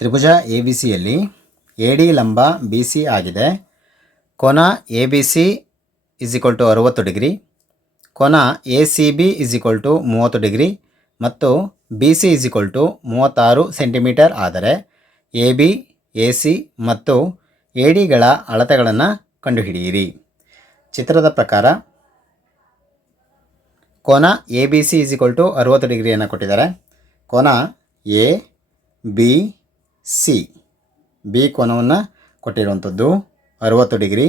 Tribhuja A B ಸಿಯಲ್ಲಿ A D ಲಂಬ B C ಆಗಿದೆ. ಕೋನ A B C is equal to ಅರುವತ್ತು ಡಿಗ್ರಿ. ಕೋನ A C B is equal to ಮೂವತ್ತು ಡಿಗ್ರಿ. ಮತ್ತು B C is equal to ಮೂವತ್ತಾರು ಸೆಂಟಿಮೀಟರ್ ಆದರೆ ಎ ಬಿ ಎ ಸಿ ಮತ್ತು ಎ ಡಿಗಳ ಅಳತೆಗಳನ್ನು ಕಂಡುಹಿಡಿಯಿರಿ. ಚಿತ್ರದ ಪ್ರಕಾರ ಕೋನ A B C is equal to ಅರುವತ್ತು ಡಿಗ್ರಿಯನ್ನು ಕೊಟ್ಟಿದ್ದಾರೆ. ಕೋನ ಎ, ಬಿ ಸಿ. ಬಿ ಕೋನವನ್ನು ಕೊಟ್ಟಿರುವಂಥದ್ದು ಅರುವತ್ತು ಡಿಗ್ರಿ.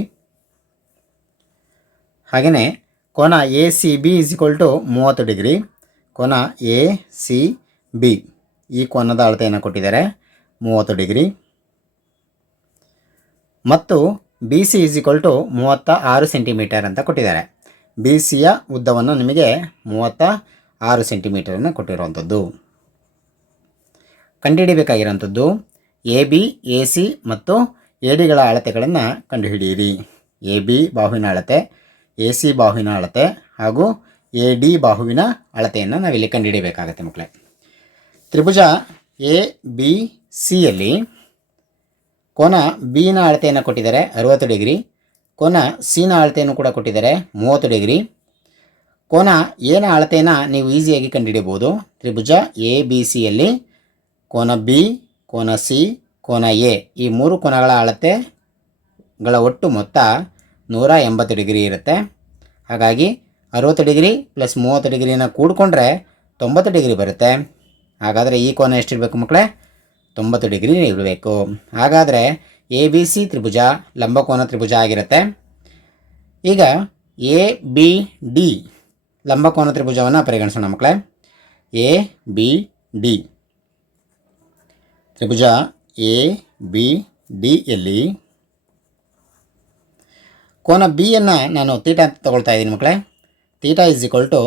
ಹಾಗೆಯೇ ಕೋನ A C B is equal to ಮೂವತ್ತು ಡಿಗ್ರಿ. ಕೋನ ಎ ಸಿ ಬಿ ಈ ಕೋನದ ಅಳತೆಯನ್ನು ಕೊಟ್ಟಿದ್ದಾರೆ ಮೂವತ್ತು ಡಿಗ್ರಿ. ಮತ್ತು B C is equal to ಮೂವತ್ತ ಆರು ಸೆಂಟಿಮೀಟರ್ ಅಂತ ಕೊಟ್ಟಿದ್ದಾರೆ. ಬಿ ಸಿಯ ಉದ್ದವನ್ನು ನಿಮಗೆ ಮೂವತ್ತ ಆರು ಸೆಂಟಿಮೀಟರನ್ನು ಕೊಟ್ಟಿರುವಂಥದ್ದು. ಕಂಡುಹಿಡಿಬೇಕಾಗಿರೋಂಥದ್ದು ಎ, ಬಿ, ಎ, ಸಿ ಮತ್ತು ಎ ಡಿಗಳ ಅಳತೆಗಳನ್ನು ಕಂಡುಹಿಡಿಯಿರಿ. ಎ, ಬಿ ಬಾಹುವಿನ ಅಳತೆ, ಎ, ಸಿ ಬಾಹುವಿನ ಅಳತೆ ಹಾಗೂ ಎ, ಡಿ ಬಾಹುವಿನ ಅಳತೆಯನ್ನು ನಾವಿಲ್ಲಿ ಕಂಡುಹಿಡಿಯಬೇಕಾಗತ್ತೆ ಮಕ್ಕಳೇ ತ್ರಿಭುಜ ಎ, ಬಿ ಸಿಯಲ್ಲಿ ಕೋನ ಬಿನ ಅಳತೆಯನ್ನು ಕೊಟ್ಟಿದ್ದಾರೆ ಅರುವತ್ತು ಡಿಗ್ರಿ, ಕೋನ ಸಿನ ಅಳತೆಯನ್ನು ಕೂಡ ಕೊಟ್ಟಿದ್ದಾರೆ ಮೂವತ್ತು ಡಿಗ್ರಿ, ಕೋನ ಏನ ಅಳತೆಯನ್ನು ನೀವು ಈಸಿಯಾಗಿ ಕಂಡುಹಿಡಿಯಬಹುದು. ತ್ರಿಭುಜ ಎ, ಬಿ ಸಿಯಲ್ಲಿ ಕೋನ ಬಿ ಕೋನ ಸಿ ಕೋನ ಎ ಈ ಮೂರು ಕೋನಗಳ ಅಳತೆಗಳ ಒಟ್ಟು ಮೊತ್ತ ನೂರ ಎಂಬತ್ತು ಡಿಗ್ರಿ ಇರುತ್ತೆ. ಹಾಗಾಗಿ ಅರುವತ್ತು ಡಿಗ್ರಿ ಪ್ಲಸ್ ಮೂವತ್ತು ಡಿಗ್ರಿನ ಕೂಡಿಕೊಂಡ್ರೆ ತೊಂಬತ್ತು ಡಿಗ್ರಿ ಬರುತ್ತೆ. ಹಾಗಾದರೆ ಈ ಕೋನ ಎಷ್ಟಿರಬೇಕು ಮಕ್ಕಳೇ? ತೊಂಬತ್ತು ಡಿಗ್ರಿ ಇರಬೇಕು. ಹಾಗಾದರೆ ಎ ಬಿ ಸಿ ತ್ರಿಭುಜ ಲಂಬಕೋನ ತ್ರಿಭುಜ ಆಗಿರುತ್ತೆ. ಈಗ ಎ ಬಿ ಡಿ ಲಂಬಕೋನ ತ್ರಿಭುಜವನ್ನು ಪರಿಗಣಿಸೋಣ ಮಕ್ಕಳೇ. A B D. Tribhuja A, B ಡಿಯಲ್ಲಿ ಕೋನ ಬಿಯನ್ನು ನಾನು ತೀಟ ಅಂತ ತಗೊಳ್ತಾ ಇದ್ದೀನಿ ಮಕ್ಕಳೇ. ತೀಟ ಇಸ್ ಈಕ್ವಲ್ ಟು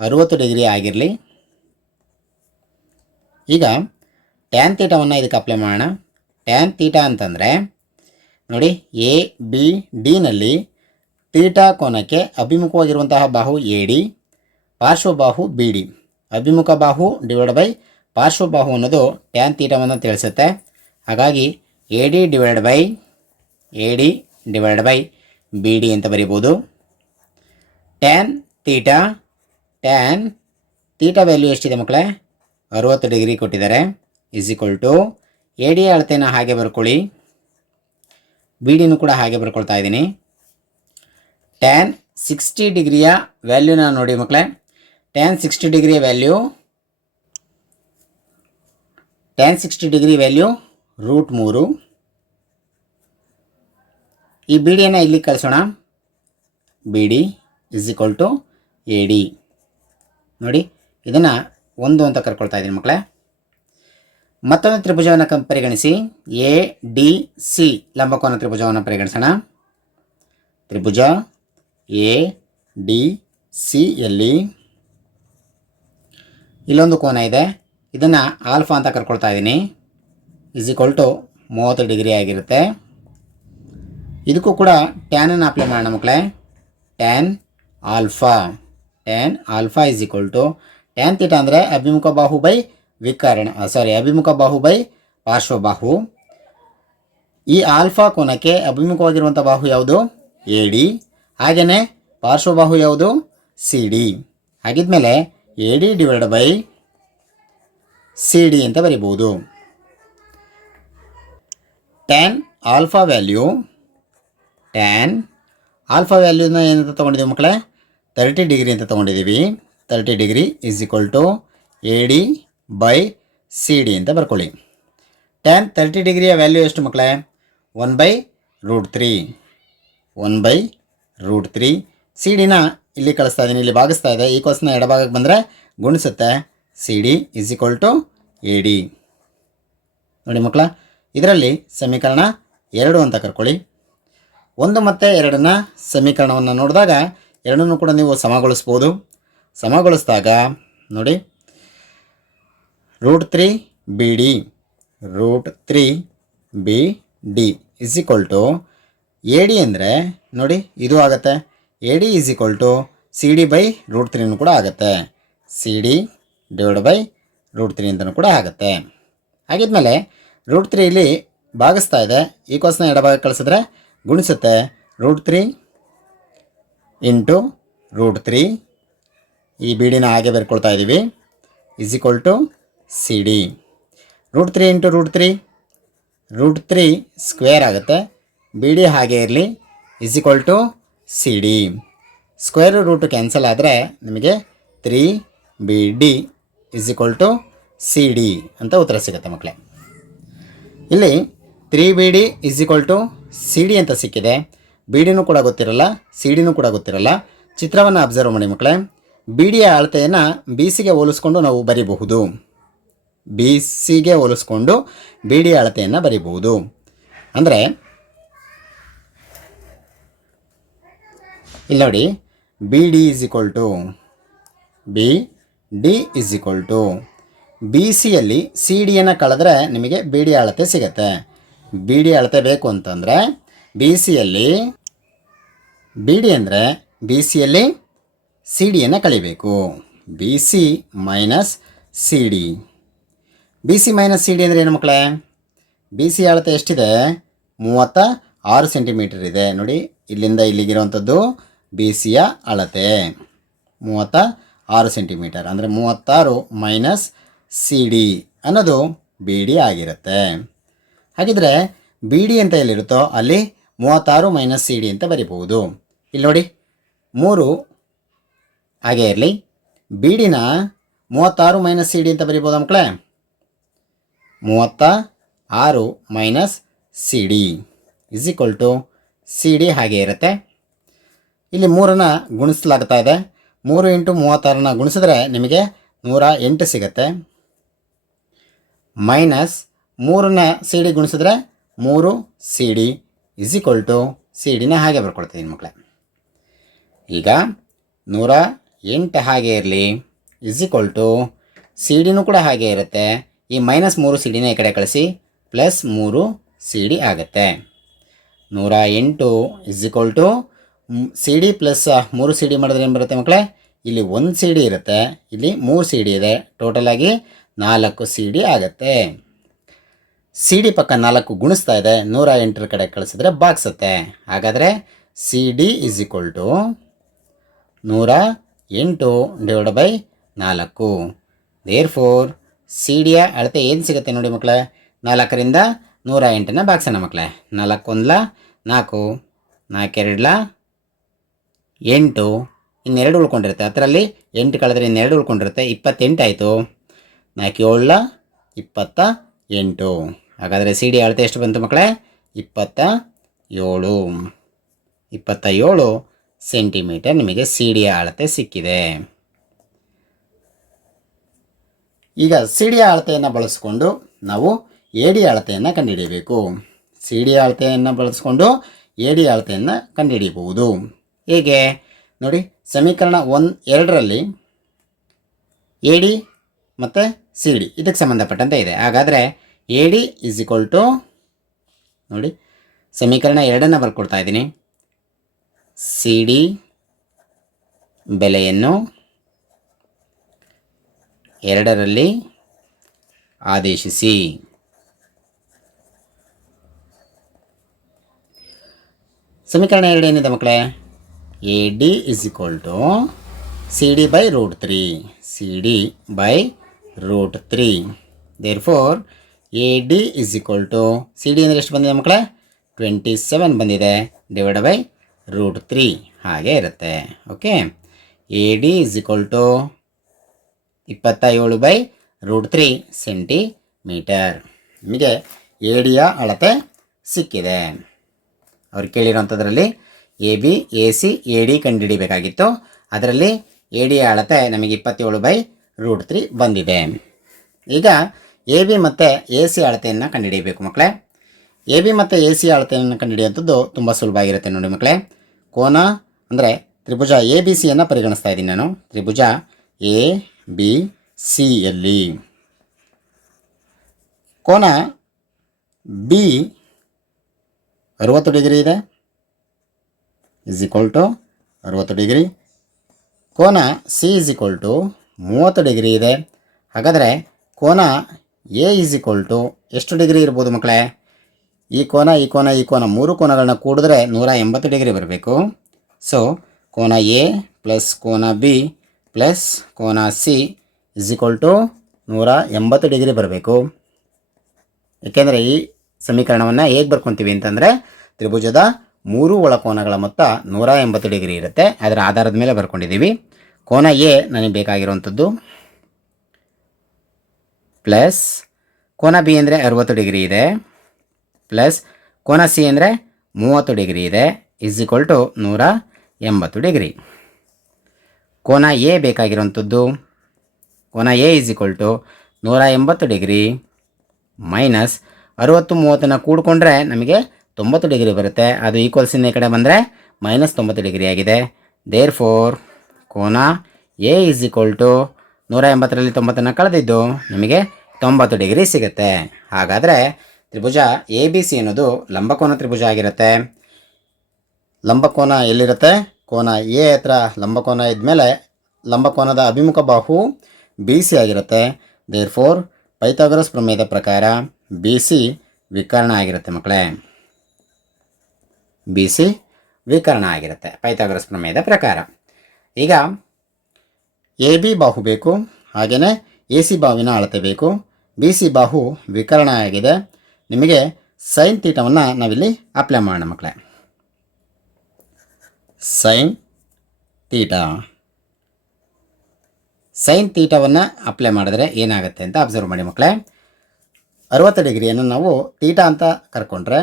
ಅರುವತ್ತು ಡಿಗ್ರಿ ಆಗಿರಲಿ. ಈಗ ಟ್ಯಾನ್ ತೀಟವನ್ನು ಇದಕ್ಕೆ ಅಪ್ಲೈ ಮಾಡೋಣ. ಟ್ಯಾನ್ ತೀಟ ಅಂತಂದರೆ ನೋಡಿ ಎ, ಬಿ ಡಿನಲ್ಲಿ ತೀಟ ಕೋನಕ್ಕೆ ಅಭಿಮುಖವಾಗಿರುವಂತಹ ಬಾಹು ಎ ಡಿ, ಪಾರ್ಶ್ವಬಾಹು ಬಿ ಡಿ. ಅಭಿಮುಖ ಬಾಹು ಡಿವೈಡ್ ಬೈ ಪಾರ್ಶ್ವಬಾಹು ಅನ್ನೋದು ಟ್ಯಾನ್ ತೀಟವನ್ನು ತಿಳಿಸುತ್ತೆ. ಹಾಗಾಗಿ A D divide by A D divide by B D ಅಂತ ಬರಿಬೋದು. Tan theta tan theta value ಎಷ್ಟಿದೆ ಮಕ್ಕಳೇ? ಅರುವತ್ತು ಡಿಗ್ರಿ ಕೊಟ್ಟಿದ್ದಾರೆ. Is equal to A D ಅಳತೆನ ಹಾಗೆ ಬರ್ಕೊಳ್ಳಿ. ಬಿ ಡಿನೂ ಕೂಡ ಹಾಗೆ ಬರ್ಕೊಳ್ತಾ ಇದ್ದೀನಿ. ಟ್ಯಾನ್ ಸಿಕ್ಸ್ಟಿ ಡಿಗ್ರಿಯ ವ್ಯಾಲ್ಯೂನ ನೋಡಿ ಮಕ್ಕಳೇ. Tan sixty ಡಿಗ್ರಿಯ value tan sixty degree value root ಮೂರು. ಈ ಬಿ ಡಿಯನ್ನು ಇಲ್ಲಿ ಕಳಿಸೋಣ. B D is equal to A D ನೋಡಿ, ಇದನ್ನು ಒಂದು ಅಂತ ಕರ್ಕೊಳ್ತಾ ಇದ್ದೀನಿ ಮಕ್ಕಳೇ ಮತ್ತೊಂದು ತ್ರಿಭುಜವನ್ನು ಕಂ ಪರಿಗಣಿಸಿ. ಎ ಡಿ ಸಿ ಲಂಬಕೋನ ತ್ರಿಭುಜವನ್ನು ಪರಿಗಣಿಸೋಣ. ತ್ರಿಭುಜ ಎ ಡಿ ಸಿಯಲ್ಲಿ ಇಲ್ಲೊಂದು ಕೋನ ಇದೆ. ಇದನ್ನು ಆಲ್ಫಾ ಅಂತ ಕರ್ಕೊಳ್ತಾ ಇದ್ದೀನಿ ಇಸ್ ಟು ಮೂವತ್ತು ಡಿಗ್ರಿ ಆಗಿರುತ್ತೆ. ಇದಕ್ಕೂ ಕೂಡ ಟ್ಯಾನನ್ನು ಅಪ್ಲೈ ಮಾಡೋಣ ಮಕ್ಕಳೇ. Tan alpha tan alpha is equal to tan theta ಅಂದರೆ ಅಭಿಮುಖ ಬಾಹು ಬೈ ವಿಕರಣ ಸಾರಿ ಅಭಿಮುಖ ಬಾಹು ಬೈ ಪಾರ್ಶ್ವಬಾಹು. ಈ ಆಲ್ಫಾ ಕೋನಕ್ಕೆ ಅಭಿಮುಖವಾಗಿರುವಂಥ ಬಾಹು ಯಾವುದು? ಎ ಡಿ ಹಾಗೆಯೇ ಪಾರ್ಶ್ವಬಾಹು ಯಾವುದು? C D ಹಾಗಿದ್ಮೇಲೆ A D divide by C D ಅಂತ ಬರಿಬೋದು. Tan alpha value tan alpha ವ್ಯಾಲ್ಯೂನ ಏನಂತ ತೊಗೊಂಡಿದ್ದೀವಿ ಮಕ್ಕಳೇ? ತರ್ಟಿ ಡಿಗ್ರಿ ಅಂತ ತೊಗೊಂಡಿದ್ದೀವಿ. Thirty degree is equal to A D by C D ಅಂತ ಬರ್ಕೊಳ್ಳಿ. ಟ್ಯಾನ್ ತರ್ಟಿ ಡಿಗ್ರಿಯ ವ್ಯಾಲ್ಯೂ ಎಷ್ಟು ಮಕ್ಕಳೇ? One by root three one by root three C ಡಿನ ಇಲ್ಲಿ ಕಳಿಸ್ತಾ ಇದ್ದೀನಿ ಇಲ್ಲಿ ಭಾಗಿಸ್ತಾ ಇದೆ. ಈ ಕೋಸ್ನ ಎಡಭಾಗಕ್ಕೆ ಬಂದರೆ ಗುಣಿಸುತ್ತೆ. C D is equal to A D ನೋಡಿ ಮಕ್ಕಳ, ಇದರಲ್ಲಿ ಸಮೀಕರಣ ಎರಡು ಅಂತ ಕರ್ಕೊಳ್ಳಿ. ಒಂದು ಮತ್ತು ಎರಡನ್ನ ಸಮೀಕರಣವನ್ನು ನೋಡಿದಾಗ ಎರಡನ್ನೂ ಕೂಡ ನೀವು ಸಮಗೊಳಿಸ್ಬೋದು. ಸಮಗೊಳಿಸಿದಾಗ, ನೋಡಿ root three B D root three B D is equal to A D ಅಂದರೆ, ನೋಡಿ, ಇದು ಆಗುತ್ತೆ. A D is equal to C D by root ತ್ರೀನೂ ಕೂಡ ಆಗುತ್ತೆ. C D divide by root three ಅಂತಲೂ ಕೂಡ ಆಗುತ್ತೆ. ಹಾಗಿದ್ಮೇಲೆ ರೂಟ್ ತ್ರೀ ಇಲ್ಲಿ ಭಾಗಿಸ್ತಾ ಇದೆ. ಈ ಕೋಸ್ನ ಎಡಭಾಗ ಕಳಿಸಿದ್ರೆ ಗುಣಿಸುತ್ತೆ. Root three into root three ಈ ಬಿಡಿನ ಹಾಗೆ ಬರ್ಕೊಳ್ತಾ ಇದ್ದೀವಿ is equal to C D root three into root three root three square ಆಗುತ್ತೆ. ಬಿ ಡಿ ಹಾಗೆ ಇರಲಿ. Is equal to C D square root cancel ಆದರೆ ನಿಮಗೆ three B D is equal to C D ಅಂತ ಉತ್ತರ ಸಿಗುತ್ತೆ ಮಕ್ಕಳೇ. ಇಲ್ಲಿ three B D is equal to C D ಅಂತ ಸಿಕ್ಕಿದೆ. ಬಿ ಡಿನೂ ಕೂಡ ಗೊತ್ತಿರಲ್ಲ ಸಿ ಡಿನೂ ಕೂಡ ಗೊತ್ತಿರಲ್ಲ. ಚಿತ್ರವನ್ನು ಅಬ್ಸರ್ವ್ ಮಾಡಿ ಮಕ್ಕಳೇ. ಬಿ ಡಿಯ ಅಳತೆಯನ್ನು ಬಿ ಸಿಗೆ ಹೋಲಿಸ್ಕೊಂಡು ನಾವು ಬರೀಬಹುದು. ಬಿ ಸಿಗೆ ಹೋಲಿಸ್ಕೊಂಡು ಬಿ ಡಿಯ ಅಳತೆಯನ್ನು ಬರೀಬಹುದು. ಅಂದರೆ ಇಲ್ಲಿ ನೋಡಿ B D is equal to B D is equal to B ಸಿಯಲ್ಲಿ ಸಿ ಡಿಯನ್ನು ಕಳೆದ್ರೆ ನಿಮಗೆ ಬಿ ಡಿ ಅಳತೆ ಸಿಗುತ್ತೆ. ಬಿ ಡಿ ಅಳತೆ ಬೇಕು ಅಂತಂದರೆ ಬಿ ಸಿಯಲ್ಲಿ ಬಿ ಡಿ ಅಂದರೆ ಬಿ ಸಿಯಲ್ಲಿ ಸಿ ಡಿಯನ್ನು ಕಳಿಬೇಕು. B C minus C D B C minus C D ಅಂದರೆ ಏನು ಮಕ್ಕಳೇ? ಬಿ ಸಿ ಅಳತೆ ಎಷ್ಟಿದೆ? ಮೂವತ್ತ ಆರು ಸೆಂಟಿಮೀಟರ್ ಇದೆ. ನೋಡಿ, ಇಲ್ಲಿಂದ ಇಲ್ಲಿಗಿರುವಂಥದ್ದು ಬಿ ಸಿಯ ಅಳತೆ ಮೂವತ್ತ ಆರು ಸೆಂಟಿಮೀಟರ್ ಅಂದರೆ ಮೂವತ್ತಾರು ಮೈನಸ್ ಸಿ ಡಿ ಅನ್ನೋದು ಬಿ ಡಿ ಆಗಿರುತ್ತೆ. ಹಾಗಿದ್ರೆ ಬಿ ಡಿ ಅಂತ ಎಲ್ಲಿರುತ್ತೋ ಅಲ್ಲಿ ಮೂವತ್ತಾರು ಮೈನಸ್ ಸಿ ಡಿ ಅಂತ ಬರಿಬಹುದು. ಇಲ್ಲಿ ನೋಡಿ, ಮೂರು ಹಾಗೆ ಇರಲಿ. ಬಿ ಡಿನ ಮೂವತ್ತಾರು ಮೈನಸ್ ಸಿ ಡಿ ಅಂತ ಬರಿಬೋದು ಮಕ್ಕಳೇ? ಮೂವತ್ತ ಆರು minus C D is equal to C D ಹಾಗೆ ಇರುತ್ತೆ. ಇಲ್ಲಿ ಮೂರನ್ನು ಗುಣಿಸಲಾಗ್ತಾ ಇದೆ. ಮೂರು ಇಂಟು ಮೂವತ್ತಾರನ್ನ ಗುಣಿಸಿದ್ರೆ ನಿಮಗೆ ನೂರ ಎಂಟು ಸಿಗುತ್ತೆ. ಮೈನಸ್ ಮೂರನ್ನ ಸಿ ಡಿ ಗುಣಿಸಿದ್ರೆ ಮೂರು C D is equal to C ಡಿನ ಹಾಗೆ ಬರ್ಕೊಳ್ತೀನಿ ಮಕ್ಕಳೇ ಈಗ ನೂರ ಎಂಟು ಹಾಗೆ ಇರಲಿ ಇಸ್ ಈಕ್ವಲ್ ಟು ಸಿ ಡಿನೂ ಕೂಡ ಹಾಗೆ ಇರುತ್ತೆ. ಈ ಮೈನಸ್ ಮೂರು ಸಿ ಡಿನ ಈ ಕಡೆ ಕಳಿಸಿ ಪ್ಲಸ್ ಮೂರು ಸಿ ಡಿ ಆಗುತ್ತೆ. ನೂರ ಎಂಟು is equal to C D plus ಮೂರು ಸಿ ಡಿ ಮಾಡಿದ್ರೆ ಏನು ಬರುತ್ತೆ ಮಕ್ಕಳೇ ಇಲ್ಲಿ ಒಂದು ಸಿ ಡಿ ಇರುತ್ತೆ, ಇಲ್ಲಿ ಮೂರು ಸಿ ಡಿ ಇದೆ. ಟೋಟಲಾಗಿ ನಾಲ್ಕು ಸಿ ಡಿ ಆಗುತ್ತೆ. ಸಿ ಡಿ ಪಕ್ಕ ನಾಲ್ಕು ಗುಣಿಸ್ತಾ ಇದೆ, ನೂರ ಎಂಟರ ಕಡೆ ಕಳಿಸಿದ್ರೆ ಬಾಗ್ಸುತ್ತೆ ಹಾಗಾದರೆ C D is equal to ನೂರ ಎಂಟು ಡಿವೈಡ್ ಬೈ ನಾಲ್ಕು. ದೇರ್ ಫೋರ್ ಸಿ ಡಿಯ ಅಳತೆ ಏನು ಸಿಗುತ್ತೆ ನೋಡಿ ಮಕ್ಕಳೇ ನಾಲ್ಕರಿಂದ ನೂರ ಎಂಟನ ಬಾಗ್ಸೋಣ ಮಕ್ಕಳೇ ನಾಲ್ಕೊಂದ್ಲ ನಾಲ್ಕು, ನಾಲ್ಕೆರಡ್ಲ ಎಂಟು, ಇನ್ನೆರಡು ಉಳ್ಕೊಂಡಿರುತ್ತೆ. ಅದರಲ್ಲಿ ಎಂಟು ಕಳೆದ್ರೆ ಇನ್ನೆರಡು ಉಳ್ಕೊಂಡಿರುತ್ತೆ. ಇಪ್ಪತ್ತೆಂಟು ಆಯಿತು. ನಾಲ್ಕು ಏಳ ಇಪ್ಪತ್ತ ಎಂಟು. ಹಾಗಾದರೆ ಸಿ ಡಿ ಅಳತೆ ಎಷ್ಟು ಬಂತು ಮಕ್ಕಳೇ? ಇಪ್ಪತ್ತ ಏಳು. ಇಪ್ಪತ್ತ ಏಳು ಸೆಂಟಿಮೀಟರ್ ನಿಮಗೆ ಸಿ ಡಿಯ ಅಳತೆ ಸಿಕ್ಕಿದೆ. ಈಗ ಸಿ ಡಿಯ ಅಳತೆಯನ್ನು ಬಳಸಿಕೊಂಡು ನಾವು ಎ ಡಿ ಅಳತೆಯನ್ನು ಕಂಡುಹಿಡಿಯಬೇಕು. ಸಿ ಡಿ ಅಳತೆಯನ್ನು ಬಳಸಿಕೊಂಡು ಎ ಡಿ ಅಳತೆಯನ್ನು ಕಂಡುಹಿಡಿಯಬಹುದು. ಹೇಗೆ? ನೋಡಿ, ಸಮೀಕರಣ ಒನ್, ಎರಡರಲ್ಲಿ ಎ ಡಿ ಮತ್ತು ಸಿ ಡಿ ಇದಕ್ಕೆ ಸಂಬಂಧಪಟ್ಟಂತೆ ಇದೆ. ಹಾಗಾದರೆ A D is equal to ನೋಡಿ, ಸಮೀಕರಣ ಎರಡನ್ನು ಬರ್ಕೊಡ್ತಾ ಇದ್ದೀನಿ. ಸಿ ಡಿ ಬೆಲೆಯನ್ನು ಎರಡರಲ್ಲಿ ಆದೇಶಿಸಿ. ಸಮೀಕರಣ ಎರಡು ಏನಿದೆ ಮಕ್ಕಳೇ? A D is equal to C D by root three C D by root three therefore A D is equal to C D ಅಂದರೆ ಎಷ್ಟು ಬಂದಿದೆ ಮಕ್ಕಳೇ? ಟ್ವೆಂಟಿ ಸೆವೆನ್ ಬಂದಿದೆ ಡಿವೈಡ್ ಬೈ ರೂಟ್ ತ್ರೀ ಹಾಗೆ ಇರುತ್ತೆ. Okay A D is equal to ಇಪ್ಪತ್ತ ಏಳು by root three centimetre ನಿಮಗೆ ಎ ಡಿಯ ಅಳತೆ ಸಿಕ್ಕಿದೆ. ಅವ್ರು ಕೇಳಿರೋಂಥದ್ರಲ್ಲಿ A B A C A D ಕಂಡುಹಿಡಿಬೇಕಾಗಿತ್ತು ಅದರಲ್ಲಿ ಎ ಡಿ ಅಳತೆ ನಮಗೆ ಇಪ್ಪತ್ತೇಳು ಬೈ ರೂಟ್ ತ್ರೀ ಬಂದಿದೆ. ಈಗ ಎ ಬಿ ಮತ್ತು ಎ ಸಿ ಅಳತೆಯನ್ನು ಕಂಡುಹಿಡಿಯಬೇಕು ಮಕ್ಕಳೇ. ಎ ಬಿ ಮತ್ತು ಎ ಸಿ ಅಳತೆಯನ್ನು ಕಂಡುಹಿಡಿಯುವಂಥದ್ದು ತುಂಬ ಸುಲಭ ಆಗಿರುತ್ತೆ ನೋಡಿ ಮಕ್ಕಳೇ. ಕೋನ ಅಂದರೆ ತ್ರಿಭುಜ ಎ ಬಿ ಸಿಯನ್ನು ಪರಿಗಣಿಸ್ತಾ ಇದ್ದೀನಿ ನಾನು. ತ್ರಿಭುಜ ಎ ಬಿ ಸಿಯಲ್ಲಿ ಕೋನ ಬಿ ಅರುವತ್ತು ಡಿಗ್ರಿ ಇದೆ. ಇಸ್ ಈಕ್ವಲ್ ಟು ಅರುವತ್ತು ಡಿಗ್ರಿ. ಕೋನ ಸಿ ಇಸ್ ಈಕ್ವಲ್ ಟು ಮೂವತ್ತು ಡಿಗ್ರಿ ಇದೆ. ಹಾಗಾದರೆ ಕೋನ ಎ ಈಸ್ ಈಕ್ವಲ್ ಟು ಎಷ್ಟು ಡಿಗ್ರಿ ಇರ್ಬೋದು ಮಕ್ಕಳೇ? ಈ ಕೋನ ಈ ಕೋನ ಈ ಕೋನ ಮೂರು ಕೋನಗಳನ್ನ ಕೂಡಿದ್ರೆ ನೂರ ಎಂಬತ್ತು ಡಿಗ್ರಿ ಬರಬೇಕು. ಸೊ ಕೋನ ಎ ಪ್ಲಸ್ ಕೋನ ಬಿ ಪ್ಲಸ್ ಕೋನ ಸಿ ಇಸ್ ಈಕ್ವಲ್ ಟು ನೂರ ಎಂಬತ್ತು ಡಿಗ್ರಿ ಬರಬೇಕು. ಏಕೆಂದರೆ ಈ ಸಮೀಕರಣವನ್ನು ಹೇಗೆ ಬರ್ಕೊತೀವಿ ಅಂತಂದರೆ ತ್ರಿಭುಜದ ಮೂರು ಒಳಕೋನಗಳ ಮೊತ್ತ ನೂರ ಎಂಬತ್ತು ಡಿಗ್ರಿ ಇರುತ್ತೆ. ಅದರ ಆಧಾರದ ಮೇಲೆ ಬರ್ಕೊಂಡಿದ್ದೀವಿ. ಕೋನ ಎ ನನಗೆ ಬೇಕಾಗಿರುವಂಥದ್ದು. ಪ್ಲಸ್ ಕೋನ ಬಿ ಅಂದರೆ ಅರುವತ್ತು ಡಿಗ್ರಿ ಇದೆ. ಪ್ಲಸ್ ಕೋನ ಸಿ ಅಂದರೆ ಮೂವತ್ತು ಡಿಗ್ರಿ ಇದೆ. ಇಸ್ ಈಕ್ವಲ್ ಟು ನೂರ ಎಂಬತ್ತು ಡಿಗ್ರಿ. ಕೋನ ಎ ಬೇಕಾಗಿರುವಂಥದ್ದು. ಕೋನ ಎ ಇಸ್ ಈಕ್ವಲ್ ಟು ನೂರ ಎಂಬತ್ತು ಡಿಗ್ರಿ. ಮೈನಸ್ ಅರುವತ್ತು ಮೂವತ್ತನ್ನು ಕೂಡಿಕೊಂಡ್ರೆ ನಮಗೆ ತೊಂಬತ್ತು ಡಿಗ್ರಿ ಬರುತ್ತೆ. ಅದು ಈಕ್ವಲ್ಸಿನ ಈ ಕಡೆ ಬಂದರೆ ಮೈನಸ್ ತೊಂಬತ್ತು ಡಿಗ್ರಿ ಆಗಿದೆ. ದೇರ್ ಫೋರ್ ಕೋನ ಎ ಈಸ್ ಈಕ್ವಲ್ ಟು ನೂರ ಎಂಬತ್ತರಲ್ಲಿ ತೊಂಬತ್ತನ್ನು ಕಳೆದಿದ್ದು ನಿಮಗೆ ತೊಂಬತ್ತು ಡಿಗ್ರಿ ಸಿಗುತ್ತೆ. ಹಾಗಾದರೆ ತ್ರಿಭುಜ ಎ ಬಿ ಸಿ ಅನ್ನೋದು ಲಂಬಕೋನ ತ್ರಿಭುಜ ಆಗಿರುತ್ತೆ. ಲಂಬಕೋನ ಎಲ್ಲಿರುತ್ತೆ? ಕೋನ ಎ ಹತ್ರ ಲಂಬಕೋನ ಇದ್ಮೇಲೆ ಲಂಬಕೋನದ ಅಭಿಮುಖ ಬಾಹು ಬಿ ಸಿ ಆಗಿರುತ್ತೆ. ದೇರ್ ಫೋರ್ ಪೈಥಾಗರಸ್ ಪ್ರಮೇಯದ ಪ್ರಕಾರ ಬಿ ಸಿ ವಿಕರ್ಣ ಆಗಿರುತ್ತೆ ಮಕ್ಕಳೇ. ಬಿ ಸಿ ವಿಕರ್ಣ ಆಗಿರುತ್ತೆ. ಪೈಥಾಗರಸ್ ಪ್ರಮೇಯದ ಪ್ರಕಾರ. ಈಗ ಎ ಬಿ ಬಾಹು ಬೇಕು ಹಾಗೆಯೇ ಎ ಸಿ ಬಾಹುವಿನ ಅಳತೆ ಬೇಕು. ಬಿ ಸಿ ಬಾಹು ವಿಕರ್ಣ ಆಗಿದೆ. ನಿಮಗೆ ಸೈನ್ ತೀಟವನ್ನು ನಾವಿಲ್ಲಿ ಅಪ್ಲೈ ಮಾಡೋಣ ಮಕ್ಕಳೇ ಸೈನ್ ತೀಟ ಸೈನ್ ತೀಟವನ್ನು ಅಪ್ಲೈ ಮಾಡಿದ್ರೆ ಏನಾಗುತ್ತೆ ಅಂತ ಅಬ್ಸರ್ವ್ ಮಾಡಿ ಮಕ್ಕಳೇ ಅರುವತ್ತು ಡಿಗ್ರಿಯನ್ನು ನಾವು ತೀಟ ಅಂತ ಕರ್ಕೊಂಡ್ರೆ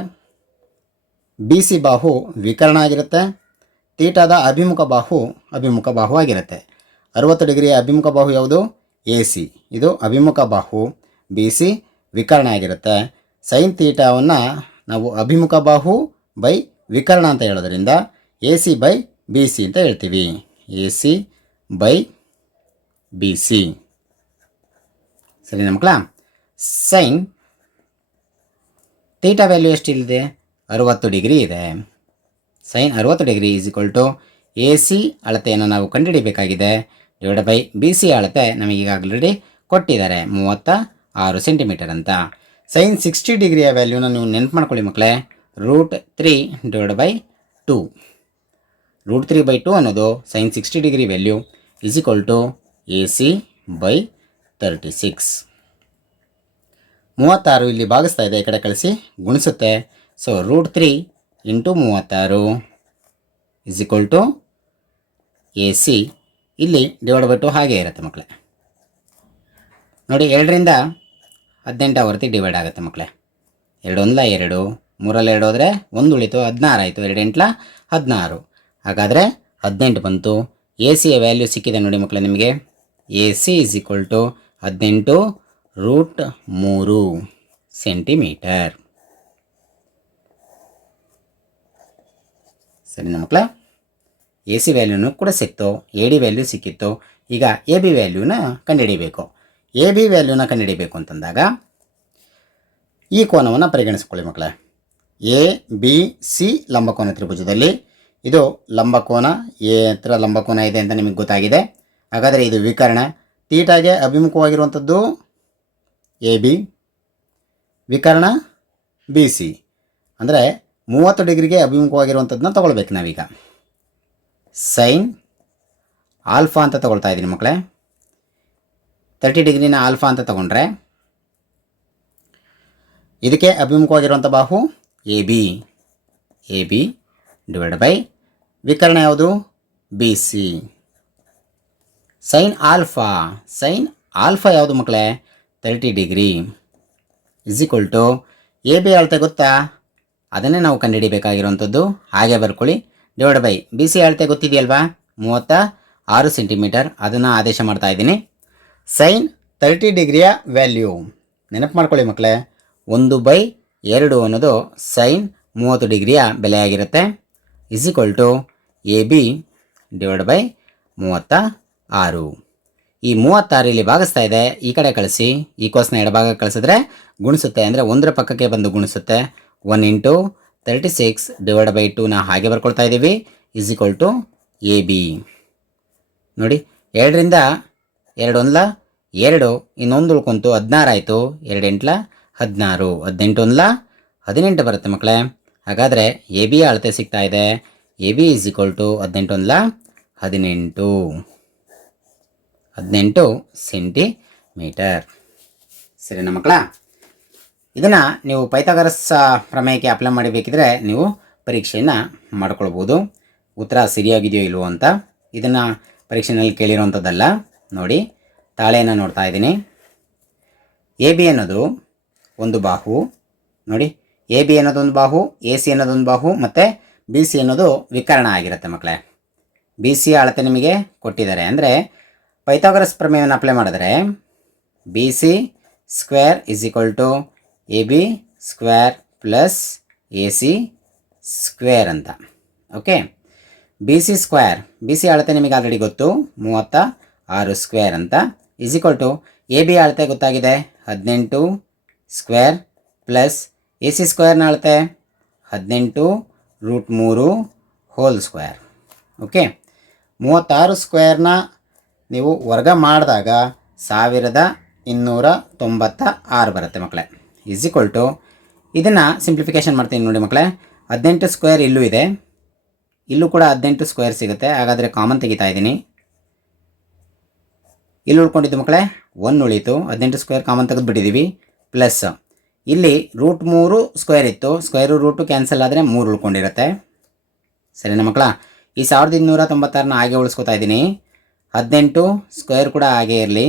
ಬಿ ಸಿ ಬಾಹು ವಿಕರ್ಣ ಆಗಿರುತ್ತೆ. ತೀಟಾದ ಅಭಿಮುಖ ಬಾಹು ಅಭಿಮುಖ ಬಾಹು ಆಗಿರುತ್ತೆ. ಅರುವತ್ತು ಡಿಗ್ರಿಯ ಅಭಿಮುಖ ಬಾಹು ಯಾವುದು? ಎ ಸಿ ಇದು ಅಭಿಮುಖ ಬಾಹು. ಬಿ ಸಿ ವಿಕರ್ಣ ಆಗಿರುತ್ತೆ. ಸೈನ್ ತೀಟಾವನ್ನು ನಾವು ಅಭಿಮುಖ ಬಾಹು ಬೈ ವಿಕರ್ಣ ಅಂತ ಹೇಳೋದ್ರಿಂದ A C by B C ಅಂತ ಹೇಳ್ತೀವಿ. A C by B C ಸರಿನಾ ಮಕ್ಕಳ ಸೈನ್ ತೀಟಾ ವ್ಯಾಲ್ಯೂ ಎಷ್ಟಿದೆ ಅರುವತ್ತು ಡಿಗ್ರಿ ಇದೆ. ಸೈನ್ ಅರುವತ್ತು degree is equal to A C ಅಳತೆಯನ್ನು ನಾವು ಕಂಡುಹಿಡಿಯಬೇಕಾಗಿದೆ. ಡಿವೈಡ್ ಬೈ ಬಿ ಸಿ ಅಳತೆ ನಮಗೆ ಆಲ್ರೆಡಿ ಕೊಟ್ಟಿದ್ದಾರೆ. ಮೂವತ್ತ ಆರು ಸೆಂಟಿಮೀಟರ್ ಅಂತ. ಸೈನ್ ಸಿಕ್ಸ್ಟಿ ಡಿಗ್ರಿಯ ವ್ಯಾಲ್ಯೂನ ನೀವು ನೆನಪು ಮಾಡ್ಕೊಳ್ಳಿ ಮಕ್ಕಳೇ. Root three divide by two root three by two ಅನ್ನೋದು sine sixty degree value is equal to A C by thirty six ಮೂವತ್ತಾರು ಇಲ್ಲಿ ಭಾಗಿಸ್ತಾ ಇದೆ. ಈ ಕಡೆ ಕಳಿಸಿ. ಗುಣಿಸುತ್ತೆ. ಸೊ ರೂಟ್ ತ್ರೀ ಇಂಟು ಮೂವತ್ತಾರು is equal to A C ಇಲ್ಲಿ ಡಿವೈಡ್ ಬೈ ಟು ಹಾಗೆ ಇರುತ್ತೆ ಮಕ್ಕಳೇ. ನೋಡಿ, ಎರಡರಿಂದ ಹದಿನೆಂಟು ಆವರ್ತಿ ಡಿವೈಡ್ ಆಗುತ್ತೆ ಮಕ್ಕಳೇ. ಎರಡು ಒಂದಲ ಎರಡು, ಮೂರಲ್ಲಿ ಎರಡು ಹೋದರೆ ಒಂದು ಉಳಿತು ಹದಿನಾರು ಆಯಿತು. ಎರಡು ಹದಿನಾರು. ಹಾಗಾದರೆ ಹದಿನೆಂಟು ಬಂತು. ಎ ಸಿಯ ವ್ಯಾಲ್ಯೂ ಸಿಕ್ಕಿದೆ ನೋಡಿ ಮಕ್ಕಳೇ ನಿಮಗೆ. A C is equal to ಹದಿನೆಂಟು ರೂಟ್ ಮೂರು ಸೆಂಟಿಮೀಟರ್ ಸರಿನಾ ಮಕ್ಕಳ ಎ ಸಿ ವ್ಯಾಲ್ಯೂನು ಕೂಡ ಸಿಕ್ತು, ಎ ಡಿ ವ್ಯಾಲ್ಯೂ ಸಿಕ್ಕಿತ್ತು, ಈಗ ಎ ಬಿ ವ್ಯಾಲ್ಯೂನ ಕಂಡುಹಿಡಿಬೇಕು. ಎ ಬಿ ವ್ಯಾಲ್ಯೂನ ಕಂಡುಹಿಡಿಬೇಕು ಅಂತಂದಾಗ ಈ ಕೋನವನ್ನು ಪರಿಗಣಿಸ್ಕೊಳ್ಳಿ ಮಕ್ಕಳ ಎ, ಬಿ, ಸಿ ಲಂಬಕೋನ ತ್ರಿಭುಜದಲ್ಲಿ. ಇದು ಲಂಬಕೋನ ಎ ಹತ್ರ ಲಂಬಕೋನ ಇದೆ ಅಂತ ನಿಮಗೆ ಗೊತ್ತಾಗಿದೆ. ಹಾಗಾದರೆ ಇದು ವಿಕರ್ಣ. ತೀಟಾಗೆ ಅಭಿಮುಖವಾಗಿರುವಂಥದ್ದು ಎ ಬಿ, ವಿಕರ್ಣ, ಬಿ ಸಿ. ಅಂದರೆ ಮೂವತ್ತು ಡಿಗ್ರಿಗೆ ಅಭಿಮುಖವಾಗಿರುವಂಥದ್ದನ್ನ ತಗೊಳ್ಬೇಕು ನಾವೀಗ. ಸೈನ್ ಆಲ್ಫಾ ಅಂತ ತಗೊಳ್ತಾ ಇದ್ದೀನಿ ಮಕ್ಕಳೇ. ತರ್ಟಿ ಡಿಗ್ರಿನ ಆಲ್ಫಾ ಅಂತ ತಗೊಂಡ್ರೆ ಇದಕ್ಕೆ ಅಭಿಮುಖವಾಗಿರುವಂಥ ಬಾಹು A B. A B divide by Vikarna ಯಾವುದು? B C. Sine alpha. Sine alpha ಯಾವುದು ಮಕ್ಕಳೇ? Thirty degree. Is equal to A B ಅಳತೆ ಗೊತ್ತಾ? ಅದನ್ನೇ ನಾವು ಕಂಡುಹಿಡಿಬೇಕಾಗಿರುವಂಥದ್ದು. ಹಾಗೆ ಬರ್ಕೊಳ್ಳಿ. ಡಿವೈಡ್ ಬೈ ಬಿ ಸಿ ಅಳತೆ ಗೊತ್ತಿದೆಯಲ್ವಾ? ಮೂವತ್ತ ಆರು ಸೆಂಟಿಮೀಟರ್ ಅದನ್ನು ಆದೇಶ ಮಾಡ್ತಾ ಇದ್ದೀನಿ. ಸೈನ್ ತರ್ಟಿ ಡಿಗ್ರಿಯ ವ್ಯಾಲ್ಯೂ ನೆನಪು ಮಾಡ್ಕೊಳ್ಳಿ ಮಕ್ಕಳೇ. ಒಂದು ಬೈ ಎರಡು ಅನ್ನೋದು ಸೈನ್ ಮೂವತ್ತು ಡಿಗ್ರಿಯ ಬೆಲೆಯಾಗಿರುತ್ತೆ is equal to A B divide by ಮೂವತ್ತ ಆರು ಈ ಮೂವತ್ತಾರು ಇಲ್ಲಿ ಭಾಗಿಸ್ತಾ ಇದೆ. ಈ ಕಡೆ ಕಳಿಸಿ. ಈ ಕೋಸ್ನ ಎಡಭಾಗ ಕಳಿಸಿದ್ರೆ ಗುಣಿಸುತ್ತೆ. ಅಂದರೆ ಒಂದರ ಪಕ್ಕಕ್ಕೆ ಬಂದು ಗುಣಿಸುತ್ತೆ. One into thirty six divide by ಟೂನ ಹಾಗೆ ಬರ್ಕೊಳ್ತಾ ಇದ್ದೀವಿ is equal to A B ನೋಡಿ, ಎರಡರಿಂದ ಎರಡು ಒಂದ್ಲ ಎರಡು ಇನ್ನೊಂದು ಉಳ್ಕೊಂತು ಹದಿನಾರು ಆಯಿತು ಎರಡು ಎಂಟ್ಲ ಹದಿನಾರು ಹದಿನೆಂಟು ಒಂದ್ಲ ಹದಿನೆಂಟು ಬರುತ್ತೆ ಮಕ್ಕಳೇ ಹಾಗಾದರೆ ಎ ಬಿ ಅಳತೆ ಸಿಗ್ತಾ ಇದೆ. A B is equal to ಹದಿನೆಂಟು ಒಂದ್ಲ ಹದಿನೆಂಟು. ಹದಿನೆಂಟು ಸೆಂಟಿಮೀಟರ್. ಸರಿನಾ ಮಕ್ಕಳ ಇದನ್ನು ನೀವು ಪೈಥಾಗರಸ್ ಪ್ರಮೇಯಕ್ಕೆ ಅಪ್ಲೈ ಮಾಡಬೇಕಿದ್ರೆ ನೀವು ಪರೀಕ್ಷೆಯನ್ನು ಮಾಡ್ಕೊಳ್ಬೋದು. ಉತ್ತರ ಸರಿಯಾಗಿದೆಯೋ ಇಲ್ವೋ ಅಂತ. ಇದನ್ನು ಪರೀಕ್ಷೆನಲ್ಲಿ ಕೇಳಿರೋವಂಥದ್ದಲ್ಲ ನೋಡಿ, ತಾಳೆಯನ್ನು ನೋಡ್ತಾ ಇದ್ದೀನಿ. ಎ, ಬಿ ಅನ್ನೋದು ಒಂದು ಬಾಹು. ನೋಡಿ, ಎ, ಬಿ ಅನ್ನೋದೊಂದು ಬಾಹು, ಎ, ಸಿ ಅನ್ನೋದೊಂದು ಬಾಹು, ಮತ್ತು ಬಿ, ಸಿ ಅನ್ನೋದು ವಿಕರಣ ಆಗಿರುತ್ತೆ ಮಕ್ಕಳೇ ಬಿ, ಸಿ ಅಳತೆ ನಿಮಗೆ ಕೊಟ್ಟಿದ್ದಾರೆ. ಅಂದರೆ ಪೈಥಾಗರಸ್ ಪ್ರಮೇಯವನ್ನು ಅಪ್ಲೈ ಮಾಡಿದ್ರೆ B, C square is equal to A B square plus A C square ಅಂತ. Okay? B C square. B C ಅಳತೆ ನಿಮಗೆ ಆಲ್ರೆಡಿ ಗೊತ್ತು. ಮೂವತ್ತ ಆರು ಸ್ಕ್ವೇರ್ ಅಂತ. Is equal to A B ಅಳತೆ ಗೊತ್ತಾಗಿದೆ. ಹದಿನೆಂಟು ಸ್ಕ್ವೇರ್ ಪ್ಲಸ್ ಎ ಸಿ ಸ್ಕ್ವೇರ್ನ ಅಳತೆ ಹದಿನೆಂಟು ರೂಟ್ ಮೂರು ಹೋಲ್ ಸ್ಕ್ವೇರ್. ಓಕೆ? ಮೂವತ್ತಾರು ಸ್ಕ್ವೇರ್ನ ನೀವು ವರ್ಗ ಮಾಡಿದಾಗ ಸಾವಿರದ ಇನ್ನೂರ ತೊಂಬತ್ತ ಆರು ಬರುತ್ತೆ ಮಕ್ಕಳೇ. ಈಸ್ ಈಕ್ವಲ್ ಟು ಇದನ್ನು ಸಿಂಪ್ಲಿಫಿಕೇಶನ್ ಮಾಡ್ತೀನಿ ನೋಡಿ ಮಕ್ಕಳೇ. ಹದಿನೆಂಟು ಸ್ಕ್ವೇರ್ ಇಲ್ಲೂ ಇದೆ. ಇಲ್ಲೂ ಕೂಡ ಹದಿನೆಂಟು ಸ್ಕ್ವೇರ್ ಸಿಗುತ್ತೆ. ಹಾಗಾದರೆ ಕಾಮನ್ ತೆಗಿತಾ ಇದ್ದೀನಿ. ಇಲ್ಲಿ ಉಳ್ಕೊಂಡಿದ್ದು ಮಕ್ಕಳೇ ಒನ್ ಉಳೀತು. ಹದಿನೆಂಟು ಸ್ಕ್ವೇರ್ ಕಾಮನ್ ತೆಗೆದುಬಿಟ್ಟಿದ್ದೀವಿ. ಪ್ಲಸ್ ಇಲ್ಲಿ ರೂಟ್ ಮೂರು ಸ್ಕ್ವೇರ್ ಇತ್ತು. ಸ್ಕ್ವೇರು ರೂಟು ಕ್ಯಾನ್ಸಲ್ ಆದರೆ ಮೂರು ಉಳ್ಕೊಂಡಿರುತ್ತೆ. ಸರಿನಾ ಮಕ್ಕಳ? ಈ ಸಾವಿರದ ಇನ್ನೂರ ತೊಂಬತ್ತಾರನ್ನ ಹಾಗೆ ಉಳಿಸ್ಕೊತಾ ಇದ್ದೀನಿ. ಹದಿನೆಂಟು ಸ್ಕ್ವೇರ್ ಕೂಡ ಹಾಗೆ ಇರಲಿ.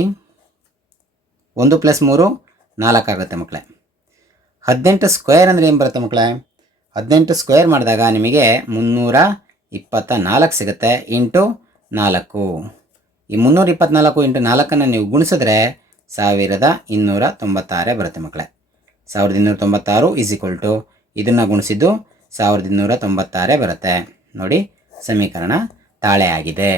ಒಂದು ಪ್ಲಸ್ ಮೂರು ನಾಲ್ಕಾಗುತ್ತೆ ಮಕ್ಕಳೇ. ಹದಿನೆಂಟು ಸ್ಕ್ವೇರ್ ಅಂದರೆ ಏನು ಬರುತ್ತೆ ಮಕ್ಕಳೇ ಹದಿನೆಂಟು ಸ್ಕ್ವೇರ್ ಮಾಡಿದಾಗ ನಿಮಗೆ ಮುನ್ನೂರ ಇಪ್ಪತ್ತ ನಾಲ್ಕು ಸಿಗುತ್ತೆ, ಇಂಟು ನಾಲ್ಕು. ಈ ಮುನ್ನೂರ ಇಪ್ಪತ್ನಾಲ್ಕು ಇಂಟು ನಾಲ್ಕನ್ನು ನೀವು ಗುಣಿಸಿದ್ರೆ ಸಾವಿರದ ಇನ್ನೂರ ತೊಂಬತ್ತಾರೇ ಬರುತ್ತೆ ಮಕ್ಕಳೇ ಸಾವಿರದ ಇನ್ನೂರ ತೊಂಬತ್ತಾರು ಈಸ್ ಈಕ್ವಲ್ ಟು ಇದನ್ನು ಗುಣಿಸಿದ್ದು ಸಾವಿರದ ಇನ್ನೂರ ತೊಂಬತ್ತಾರೇ ಬರುತ್ತೆ. ನೋಡಿ, ಸಮೀಕರಣ ತಾಳೆ ಆಗಿದೆ.